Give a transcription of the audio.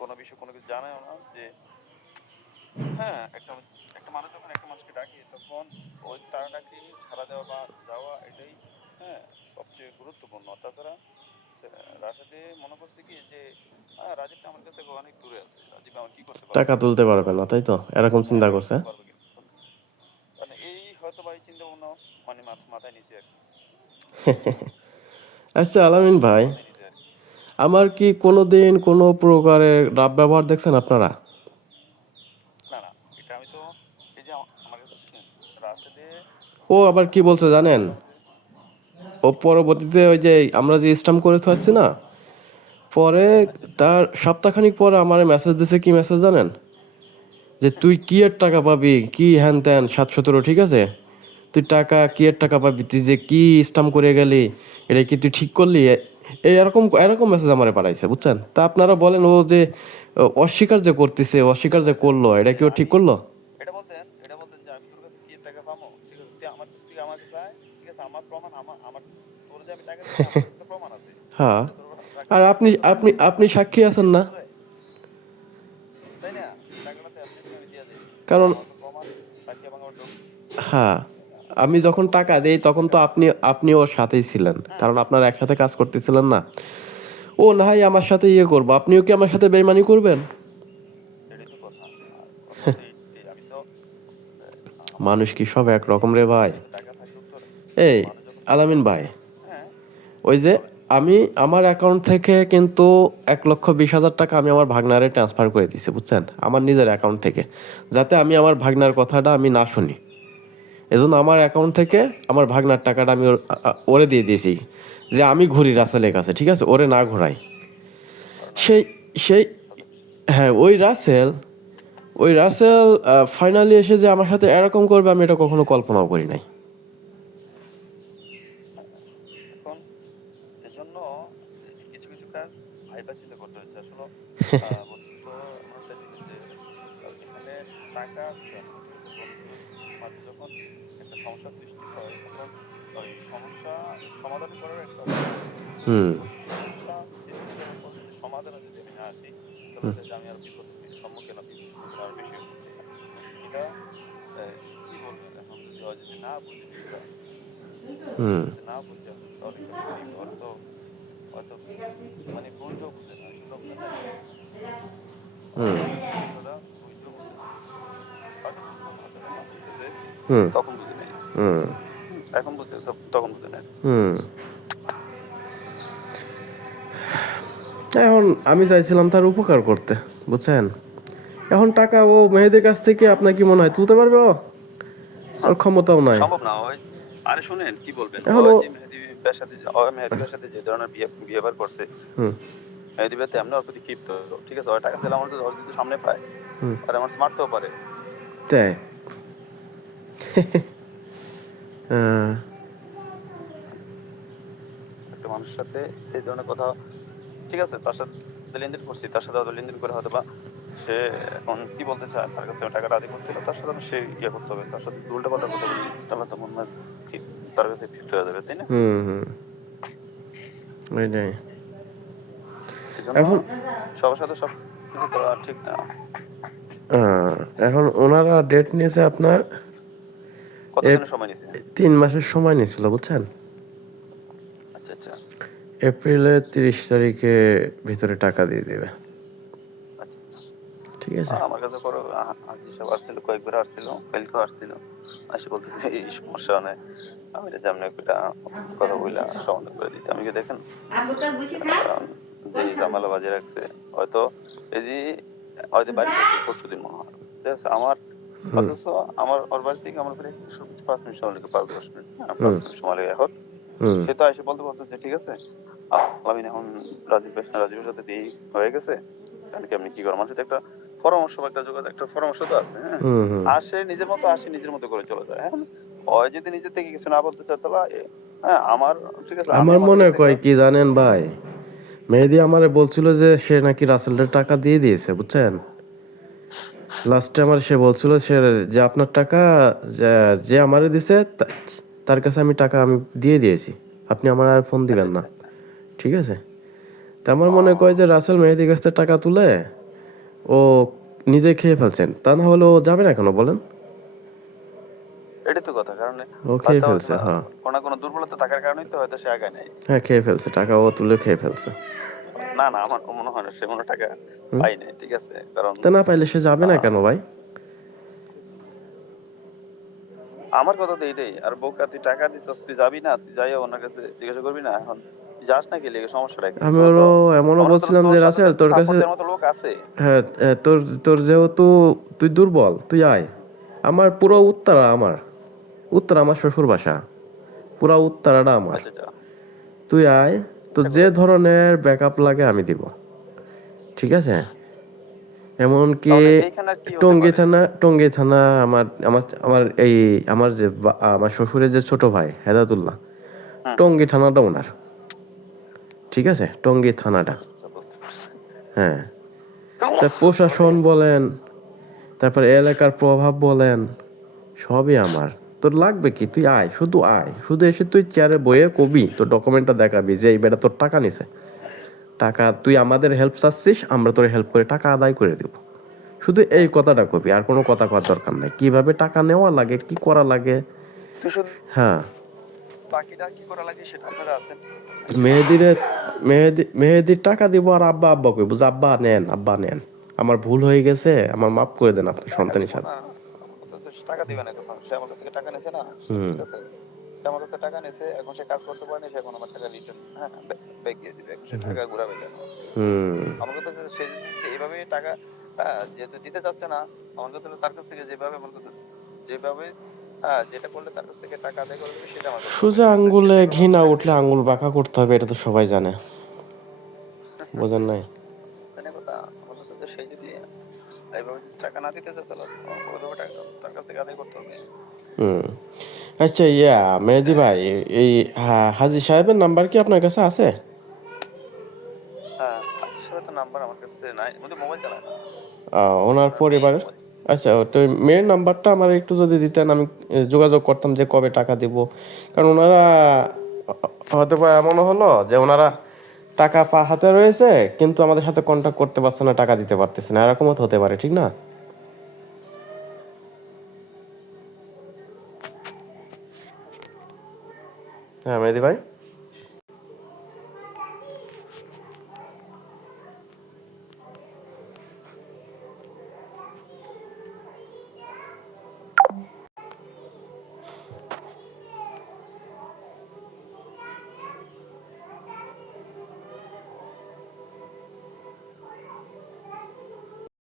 কোনো বিষয় কোনো কিছু জানেও না যে হ্যাঁ, একটা মানুষ যখন একটা মানুষকে ডাকে তখন ওই তার ডাকে সাড়া দেওয়া বা যাওয়া এটাই হ্যাঁ সবচেয়ে গুরুত্বপূর্ণ। তাছাড়া সে রাশেদে মনে করছে কি যে রাজীব তো আমার কাছ থেকে অনেক দূরে আছে। রাজীব আমার কি করতে পারবে টাকা না। তুলতে পারবে না, তাই তো? এরকম হ্যাঁ, চিন্তা টাকা করছে। তুলতে পারবে কিনা। মানে এই হয়তো বা এই চিন্তা ভাবনা মানে মাথায় নিছে আরকি। আচ্ছা আলামিন ভাই, মাথায় নিছে আরকি। আমার কি কোনোদিন কোনো প্রকারের রাব ব্যবহার দেখছেন আপনারা? না, না, এটা আমি তো এই যে আমার কাছে শুনেন রাশেদে ও আবার কি বলছে জানেন? বললাম যে ও কি বলছে? পরবর্তীতে ওই যে আমরা যে স্টাম্প করে থাকছি না, পরে আচ্ছা, আচ্ছা। তার সপ্তাহখানিক পরে আমার মেসেজ দিছে, কি মেসেজ জানেন? যে তুই কি এর টাকা পাবি, কি হ্যান ত্যান 7-17, ঠিক আছে? তুই টাকা কি এর টাকা পাবি, তুই যে কি স্টাম্প করে গেলি, এটা কি তুই ঠিক করলি? এই এরকম এরকম মেসেজ আমারে পাঠাইছে, বুঝছেন? তা আপনারা বলেন, ও যে অস্বীকার যে করতেছে, অস্বীকার যে বলতেন করলো, এটা যে কি ও ঠিক আমি করলো? এটা বলতেন যে আমি তোর কাছে কি এর টাকা পাবো? ঠিক আছে? তুই আমার কাছ থেকে আমাকে চায়। ঠিক আছে? আমার প্রমাণ আমার তোর যে আমি টাকা দিছি আমার কাছে তো প্রমাণ আছে। হ্যাঁ। যে তোর আর টাকাটা আপনি তোর আপনি আপনি সাক্ষী আছেন না? তোরে তাই না? টাকাটা তো এমনি এমনি আমি দিয়া দেই। কারণ আমার তো প্রমাণ সাক্ষী এবং আমার হ্যাঁ, তাই না? আমি যখন ওর টাকা কাছে দেই যদি তখন তো টাকা আপনি আপনি ওর সাথেই ছিলেন, হুম, কারণ আপনারা একসাথে কাজ করতেছিলেন না? ও না হয় আমার সাথে ইয়ে করবো, আপনিও কি আমার সাথে বেইমানি করবেন? এটাই তো কথা। আর কথা হচ্ছে এইটাই। আমি তো আমার মানুষ কি সব একরকম রে ভাই? কাছে টাকা থাকলেও তো এই মানুষ যখন আলামিন বিপদে ভাই, পড়ে হ্যাঁ, ওই যে বলেন। আমি আমার অ্যাকাউন্ট থেকে কিন্তু 1,20,000 টাকা আমি আমার ভাগনারে ট্রান্সফার করে দিছি, বুঝছেন? আমার নিজের অ্যাকাউন্ট থেকে, যাতে আমি আমার ভাগনার কথাটা আমি না শুনি। এজন্য আমার অ্যাকাউন্ট থেকে আমার ভাগনার টাকাটা আমি ওরে দিয়ে দিয়েছি, যে আমি ঘুরি রাসেলের কাছে, ঠিক আছে? ওরে না ঘোরাই। কারণ আমি সেই সেই তাদের বিষয় হ্যাঁ, ওই রাসেল ফাইনালি এসে যে আমার সাথে এরকম করবে, আমি এটা কখনো কল্পনাও করি নাই। হ্যাঁ, এখন এজন্য কিছু কিছু কাজ ভাইবা চিন্তা করতে হচ্ছে আসলে বন্ধুত্ব এমন একটা জিনিস যে এখানে টাকা বিষয় না ঠিক আছে বন্ধুত্বের মাঝে যখন একটা সমস্যা সৃষ্টি হয় তখন ওই সমস্যা সমাধান করার একটা উপায় আছে হ্যাঁ হুম। ওই সমস্যা সৃষ্টি করার পর যদি সমাধানে যদি আমি না আসি তাহলে হুম। হচ্ছে যে আমি আরো বিপদের সম্মুখীন বিপদের সম্মুখীন আরো বেশি হবো তাই না এটা কি বলবেন এখন যদি ও যদি না বুঝে বিষয়টা হুম। যদি না বুঝে তাহলে কেমনে কি ওর তো হয়তো মানে বুঝেও বুঝে না আসলে বুঝেন নাই হুম। বিষয়টা বুঝেও বুঝে না হয়তো বুঝতো হয়তো এখন বুঝতেছে হুম। তখন বুঝে নাই হুম। এখন বুঝতে তখন বুঝে নাই হুম। এখন আমি চাইছিলাম তার উপকার করতে, বুঝছেন? এখন টাকা ও মেহেদির কাছ থেকে আপনার কি মনে হয় তুলতে পারবে ও? ওর ক্ষমতাও নাই। সম্ভব না ওই আরে শুনেন কি বলবেন এখন ওই ও যে মেহেদী ভাইয়ের সাথে যে ধরনের বিহেভিয়ার করছে হুম। মেহেদী ভাই তেমনি ওর প্রতি ক্ষিপ্ত ঠিক আছে ওর টাকা চাইলে আমার ওর যদি সামনে পায় হুম। আর আমার মারতেও পারে তাই? হ্যাঁ। একটা মানুষের সাথে এই ধরনের কথা ঠিক আছে তার সাথে লেনদেন করছি তার সাথে হয়তো লেনদেন করে হয়তো বা সে এখন কি বলতে চায় তার কাছে টাকাটা আদায় করতে হলে তার সাথে সে ইয়ে করতে হবে তার সাথে উল্টা পাল্টা কথা বললে তাহলে তো মনে হয় তার কাছে ফিট হয়ে যাবে তাই না হুম। হুম। ওইটাই। এই জন্য এখন সবার সাথে সব কিছু করা ঠিক না আহ, এখন ওনারা ডেট নিয়েছে আপনার কতদিনের সময় নিছে 3 মাসের সময় নিয়েছিল, বুঝছেন? আচ্ছা আচ্ছা এপ্রিলের 30 তারিখে ভিতরে টাকা দিয়ে দেবে, আচ্ছা ঠিক আছে? আমার কাছে করো আজি সব আসছিল কয়েকবার আসছিল কালকেও আসছিল আসে বলতেছে এই সমস্যা মানে আমি এটা যেমন একটা কথা বইলা সমাধান করে দিতে আমি কি দেখেন যে ঝামেলা বাজে রাখছে হয়তো এই যে হয়তো বাড়ি গেছে পরশুদিন মনে হয় ঠিক আছে আমার হুম। অথচ আমার ওর বাড়ি থেকে আমার প্রায় 5 মিনিট সময় লাগে 5-10 মিনিট হ্যাঁ পাঁচ হুম। মিনিট সময় লাগে এখন হুম। সে তো এসে বলতে বলতো যে ঠিক আছে আমি এখন রাজীবের সাথে দিয়ে হয়ে গেছে তাহলে কি আপনি কি করেন মানুষের একটা পরামর্শ বা একটা যোগাযোগ একটা পরামর্শ তো আছে হ্যাঁ হুম। হুম। আসে নিজের মতো আসে নিজের মতো করে চলে যায় হ্যাঁ হয় যদি নিজের থেকে কিছু না বলতে চায় তাহলে হ্যাঁ আমার ঠিক আছে আমি আমার আমার মনে দিক থেকে কয় কি জানেন ভাই, মেহেদি আমারে বলছিল যে সে নাকি রাসেলের টাকা দিয়ে দিয়েছে, বুঝছেন? লাস্টে আমার সে বলছিল সে যে আপনার টাকা যে যে আমারে দিছে তার কাছে আমি টাকা আমি দিয়ে দিয়েছি, আপনি আমার আর ফোন আচ্ছা দিবেন না, আচ্ছা আচ্ছা ঠিক আছে? তা আমার ও মনে কয় যে রাসেল মেহেদির কাছ থেকে টাকা তুলে ও নিজে খেয়ে ফেলছেন, তা না হলে ও যাবে না কেন বলেন? এটাই তো কথা, কারণ ও খেয়ে হয়তো ফেলছে, হ্যাঁ। কোনো না কোনো দুর্বলতা থাকার কারণেই তো হয়তো সে আগায় নাই। হ্যাঁ, খেয়ে ফেলছে, টাকা ও তুলে খেয়ে ফেলছে। না, না, আমার মনে হয় না সে মনে হয় টাকা হুম। পায় নাই। ঠিক আছে? কারণ তা না পাইলে সে যাবে আ না কেন ভাই? আমার কথা তো এইটাই। আর বোকা, তুই টাকা দিছস, তুই যাবি না? তুই যাইয়া ওনার কাছে জিজ্ঞাসা করবি না? এখন তুই যাস না কি লিগে? সমস্যাটা কি? আমি তোর তো ওরও এমনও মনে কর বলছিলাম তোর যে সাথে তো রাসেল একটু তোর কাছে, সাপোর্ট দেওয়ার মতো লোক আছে। হ্যাঁ, তোর তোর যেহেতু তুই দুর্বল, তুই আয়। আমার পুরো উত্তরা আমার, উত্তরা আমার শ্বশুর বাসা, পুরা উত্তরাটা আমার। আচ্ছা, আচ্ছা। তুই আয়, তো ইচ্ছা যে করে। ধরনের ব্যাকআপ লাগে আমি দিব, ঠিক আছে? এমনকি তাহলে এইখানে আর কি হতে টঙ্গী পারে? থানা, টঙ্গী থানা আমার আমার আমার এই আমার যে আমার শ্বশুরের যে ছোট ভাই হেদাতুল্লাহ, হুম, হুম। টঙ্গী থানাটা ওনার, ঠিক আছে? টঙ্গী থানাটা, আচ্ছা, আচ্ছা, বুঝতে পারছি। হ্যাঁ। তা প্রশাসন বলেন, তারপর এলাকার প্রভাব বলেন, সবই আমার। তোর লাগবে কি? তুই আয়, শুধু আয়, শুধু এসে তুই চেয়ারে বইয়ে কবি, তোর ডকুমেন্টটা দেখাবি যে এই বেটা তোর টাকা নিছে, টাকা তুই আমাদের হেল্প চাচ্ছিস, আমরা তোর হেল্প করে টাকা আদায় করে দিব। শুধু এই হুম। কথাটা কবি, আর কোনো কথা কওয়ার দরকার নাই, কিভাবে টাকা নেওয়া লাগে, কি করা লাগে। তুই শুধু হ্যাঁ, বাকিটা কি করা লাগে সেটা আপনারা আছেন। মেহেদিরে মেহেদির টাকা দিব, আর আব্বা আব্বা কইব যে আব্বা নেন, আব্বা নেন, আমার ভুল হয়ে গেছে, আমার মাফ করে দেন আপনি টাকা সন্তান দিব হিসাবে। না। আমার কথা হচ্ছে সে টাকা দিবে না কখন। সে আমার কাছ থেকে টাকা নিছে না? হুম। ঠিক আছে? সে আমার কাছে টাকা নিছে, এখন সে কাজ করতে পারেনি, সে এখন আমার টাকা রিটার্ন, হ্যাঁ, ব্যাক দিয়ে দিবে। এখন সে টাকা ঘুরাবে কেন? হুম। আমার কথা হচ্ছে সে যদি এভাবে টাকা যেহেতু দিতে চাচ্ছে না, আমার কথা হলো তার কাছ থেকে যেভাবে আমার কথা যেভাবে যেটা করলে তার কাছ থেকে টাকা আদায় করা যাবে সেটা আমার কাছে মনে সোজা হইতেছে। সে আঙ্গুলে যেভাবে ঘি আমার না টাকা উঠলে নিচ্ছে আঙ্গুল বাঁকা করতে হবে, এটা তো সবাই জানে, বোঝেন নাই? মানে কথা, আমার কথা হচ্ছে সে যদি এইভাবে যদি টাকা না দিতে চায় তাহলে ওইভাবে টাকা তার কাছ থেকে আদায় করতে হবে। হুম। আচ্ছা, মেহেদি ভাই, এই হাজি সাহেবের নাম্বার কি আপনার কাছে আছে? হাজির সাহেবের তো নাম্বার আমার কাছে নাই। উনি তো মোবাইল চালায় না। ওনার ওনার মেয়ে পরিবারের? মোবাইল। আচ্ছা, তো মেয়ের নাম্বারটা আমার একটু যদি দিতেন, আমি যোগাযোগ করতাম যে কবে টাকা দিব। কারণ ওনারা হয়তো বা এমনও হলো যে ওনারা টাকা হাতে রয়েছে, কিন্তু আমাদের সাথে কন্ট্যাক্ট করতে পারছে না, টাকা দিতে পারতেছে না, এরকমও তো হতে পারে, ঠিক না? হ্যাঁ মেহেদি ভাই।